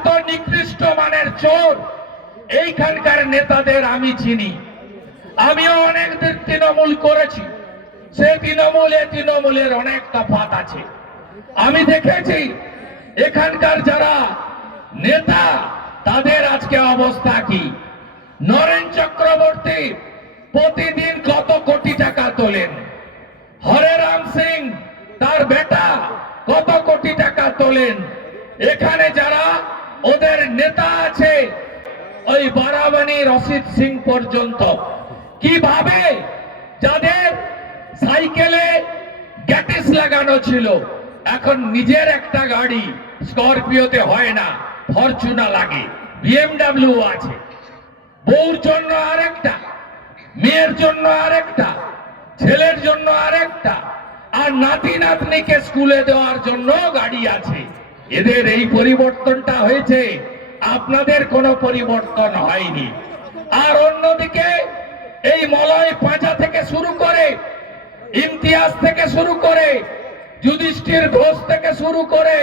এত নিকৃষ্ট মানের চোর এইখানকার নেতাদের আমি চিনি। আমিও অনেক দিন তৃণমূল করেছি, সে তৃণমূলের অনেক তফাৎ আছে। আমি দেখেছি এখানকার যারা নেতা তাদের আজকে অবস্থা কি। নরেন চক্রবর্তী প্রতিদিন কত কোটি টাকা তোলেন, হরে রাম সিং তার বেটা কত কোটি টাকা তোলেন। এখানে যারা ওদের নেতা আছে ওই বারাবানি রশিদ সিং পর্যন্ত, কিভাবে যাদের সাইকেলে গ্যাটিস লাগানো ছিল এখন নিজের একটা গাড়ি স্করপিওতে হয় না, ফরচুনার লাগে, বিএমডব্লিউ আছে, বউর জন্য আরেকটা, মেয়ের জন্য আরেকটা, ছেলের জন্য আরেকটা, আর নাতি নাতনিকে স্কুলে দেওয়ার জন্য গাড়ি আছে। এদের এই পরিবর্তনটা হয়েছে, আপনাদের কোনো পরিবর্তন হয়নি। আর অন্যদিকে এই মলয় পাঁজা থেকে শুরু করে, ইমতিয়াজ থেকে শুরু করে, যুধিষ্ঠির ঘোষ থেকে শুরু করে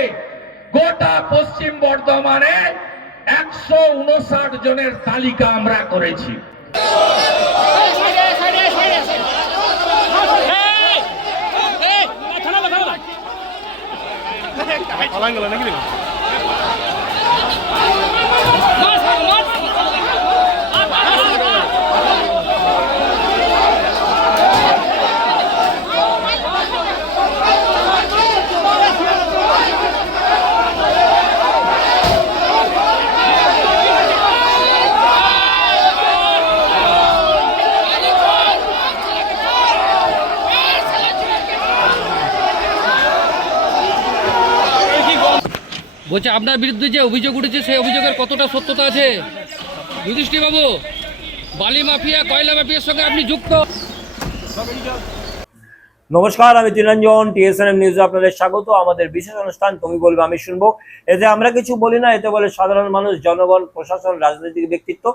গোটা পশ্চিম বর্ধমানে 159 জনের তালিকা আমরা করেছি। বলছে আপনার বিরুদ্ধে যে অভিযোগ উঠেছে সেই অভিযোগের কতটা সত্যতা আছে? যুধিষ্ঠির বাবু, বালি মাফিয়া, কয়লা মাফিয়ার সঙ্গে আপনি যুক্ত। নমস্কার, আমি তিরঞ্জন, টিএসএনএম নিউজে আপনাদের স্বাগত। আমাদের বিশেষ অনুষ্ঠান তুমি বলবে আমি শুনবো। এতে আমরা কিছু বলি না, এতে বলে সাধারণ মানুষ, জনগণ, প্রশাসন, রাজনৈতিক ব্যক্তিত্ব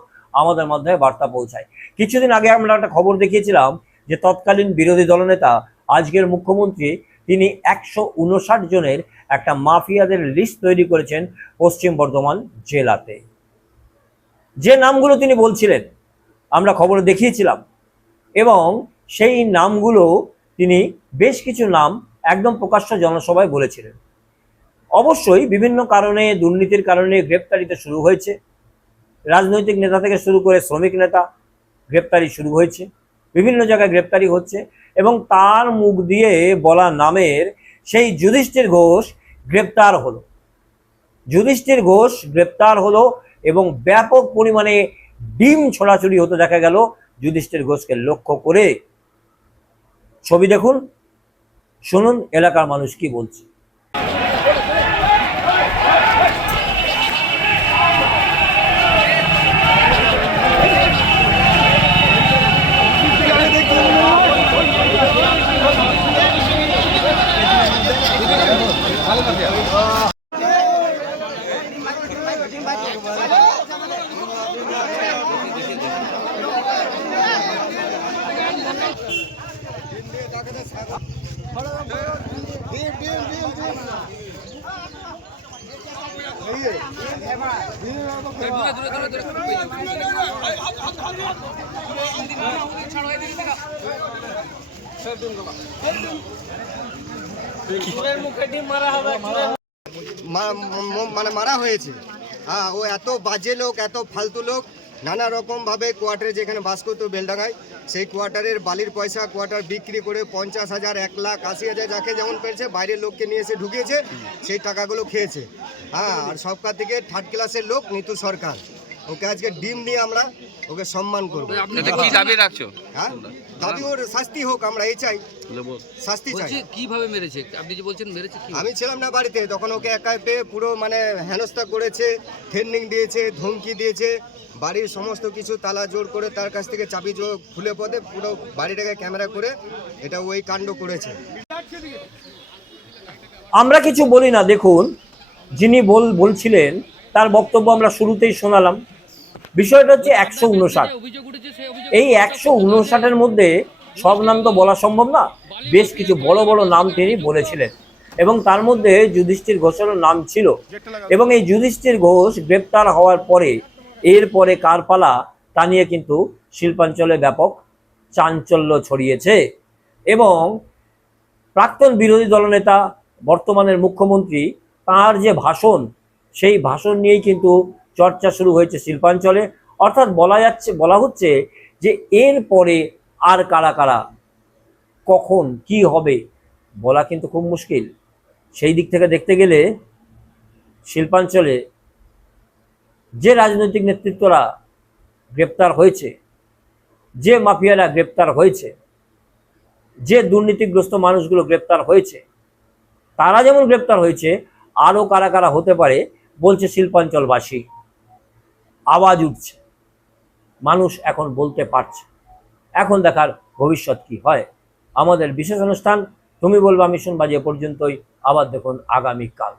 আমাদের মধ্যে বার্তা পৌঁছায়। কিছুদিন আগে আমরা একটা খবর দেখিয়েছিলাম যে তৎকালীন বিরোধী দলনেতা আজকের মুখ্যমন্ত্রী তিনি 159 জনের একটা মাফিয়াদের লিস্ট তৈরি করেছেন পশ্চিম বর্ধমান জেলাতে। যে নামগুলো তিনি বলছিলেন আমরা খবরে দেখিয়েছিলাম, এবং সেই নামগুলো তিনি বেশ কিছু নাম একদম প্রকাশ্য জনসভায় বলেছিলেন। অবশ্যই বিভিন্ন কারণে, দুর্নীতির কারণে গ্রেপ্তারিতে শুরু হয়েছে। রাজনৈতিক নেতা থেকে শুরু করে শ্রমিক নেতা গ্রেপ্তারি শুরু হয়েছে, বিভিন্ন জায়গায় গ্রেপ্তারি হচ্ছে, এবং তার মুখ দিয়ে বলা নামের সেই যুধিষ্ঠির ঘোষ গ্রেপ্তার হলো। যুধিষ্ঠির ঘোষ গ্রেপ্তার হলো এবং ব্যাপক পরিমাণে ডিম ছোড়াছুড়ি হতে দেখা গেল যুধিষ্ঠির ঘোষকে লক্ষ্য করে। ছবি দেখুন, শুনুন এলাকার মানুষ কি বলছে। মানে মারা হয়েছে। হ্যাঁ, ও এত বাজে লোক, এত ফালতু লোক। নানা রকম ভাবে কোয়ার্টারে যেখানে বাস করতো বেলডাঙ্গায়, সেই কোয়ার্টারের বালির পয়সা কোয়ার্টার বিক্রি করে 50,000, 1,80,000 যাকে যেমন পেয়েছে বাইরের লোককে নিয়ে এসে ঢুকিয়েছে, সেই টাকাগুলো খেয়েছে। হ্যাঁ, আর সবকার থেকে 3rd ক্লাসের লোক নিতু সরকার, ওকে আজকে ডিম দিয়ে আমরা ওকে সম্মান করবো। কি দাবি রাখছো? হ্যাঁ, দাবি ওর শাস্তি হোক, আমরা এই চাই, শাস্তি চাই। কিভাবে মেরেছে? আপনি যে বলছেন মেরেছে, আমি ছিলাম না বাড়িতে তখন, ওকে একা পেয়ে পুরো মানে হেনস্থা করেছে, থ্রেটনিং দিয়েছে, ধমকি দিয়েছে, বাড়ির সমস্ত কিছু তালা জোর করে তার কাছ থেকে চাবি খুলে পদে পুরো বাড়িটাকে ক্যামেরা করে এটা ওই কাণ্ড করেছে। আমরা কিছু বলি না। দেখুন, যিনি বলছিলেন তার বক্তব্য আমরা শুরুতেই শোনালাম। বিষয়টা হচ্ছে 159। এই 159-এর মধ্যে সব নাম তো বলা সম্ভব না, বেশ কিছু বড় বড় নাম তিনি বলেছিলেন। এবং তার মধ্যে যুধিষ্ঠির ঘোষেরও নাম ছিল। এবং এই যুধিষ্ঠির ঘোষ গ্রেপ্তার হওয়ার পরে এরপরে কার পালা তা নিয়ে কিন্তু শিল্পাঞ্চলে ব্যাপক চাঞ্চল্য ছড়িয়েছে। এবং প্রাক্তন বিরোধী দলনেতা বর্তমানের মুখ্যমন্ত্রী তার যে ভাষণ, সেই ভাষণ নিয়েই কিন্তু চর্চা শুরু হয়েছে শিল্পাঞ্চলে। অর্থাৎ বলা হচ্ছে যে এরপরে আর কারা কারা কখন কি হবে বলা কিন্তু খুব মুশকিল। সেই দিক থেকে দেখতে গেলে শিল্পাঞ্চলে যে রাজনৈতিক নেতৃত্বরা গ্রেপ্তার হয়েছে, যে মাফিয়ারা গ্রেপ্তার হয়েছে, যে দুর্নীতিগ্রস্ত মানুষগুলো গ্রেপ্তার হয়েছে, তারা যেমন গ্রেপ্তার হয়েছে আরও কারা কারা হতে পারে বলছে শিল্পাঞ্চলবাসী। আওয়াজ উঠছে, মানুষ এখন বলতে পারছে। এখন দেখার ভবিষ্যৎ কি হয়। আমাদের বিশেষ অনুষ্ঠান তুমি বলবে আমি শুনবো আজ এ পর্যন্তই। আবার দেখুন আগামীকাল।